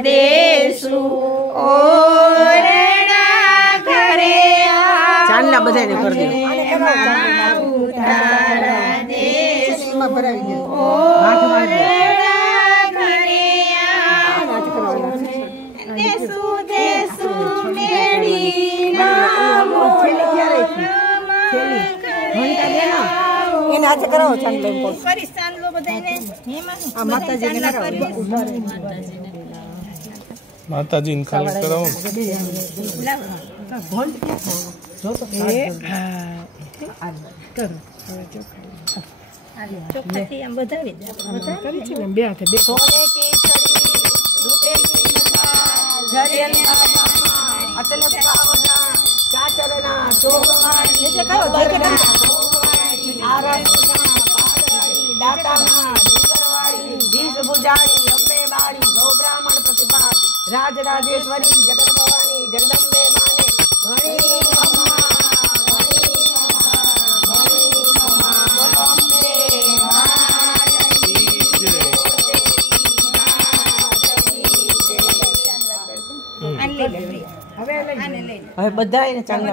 દેશું ઓરડા ઘરે ચાંદલા બધાને કરી દે ઉતારા દેશું ઓરડા ઘરે દેશું દેશું મેળીના એને હાથે કરાવો ચાંદલો એમ કહું કરી ચાંદલો બધાને આ માતાજીને કરાવો માતાજીને ખાલી કરાવો ચોખ્ખાથી આમ વધાવી દે કરી છે ને બે હાથે બે સોને કી છડી રૂપે કી મસાલ જરિયન અતલે કાવના ચાચરના ચોગવાણી એટલે કરો આરસના પાડવાળી દાતાના ડુંગરવાળી બીજ ભુજાળી અંબે બાળી ગૌ બ્રાહ્મણ પ્રતિભા રાજ રાજેશ્વરી જગત ભવાની જગદંબે માને ઘણી અમ્મા બોલો અંબે આને લઈ લે હવે હવે બધા એને ચાંદલા